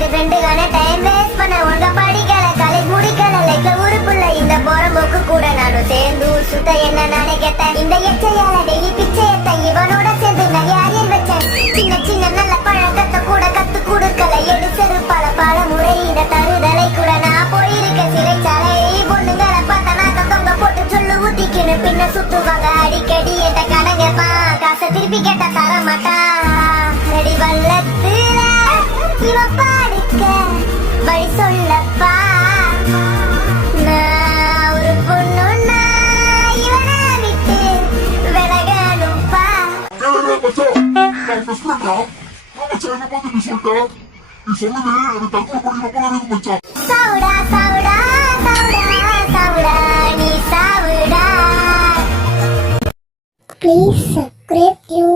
ஃப்ரெண்டுக்கான time waste பண்ண ஒழுங்கா படிக்கல காலேஜ் முடிக்கல லைஃப்ல உருப்புள்ள இந்த போறம்போக்கு கூட நானும் சேர்ந்து சுத்த என்ன நினைக்கத்தேன் இந்த எச்சையால டெய்லி பிச்சையத்தை இவனோட சேர்ந்து நிறைய அரியர் வச்சேன் சின்ன சின்ன நல்ல பழக்கத்தை கூட கத்து கொடுக்கல எடுசரு பல முறை இந்த தருதலை கூட நான் போயிருக்க சிறைச்சாலை பொண்ணுங்களை பார்த்தா நான் தொங்க போட்டு சொல்லு ஊத்திக்கின்னு பின்ன சுத்துவாங்க அடிக்கடி எட்ட கடங்கப்பா காசை திருப்பி கேட்டா தர மாட்டான் ரெடி வல்லத்துல இவ பாடுக்க வழி சொல்லப்பா நான் ஒரு பொண்ணுன்னா இவனை விட்டு விலகணும்பா. சாவுடா சாவுடா சாவுடா சாவுடா நீ சாவுடா. Please subscribe you.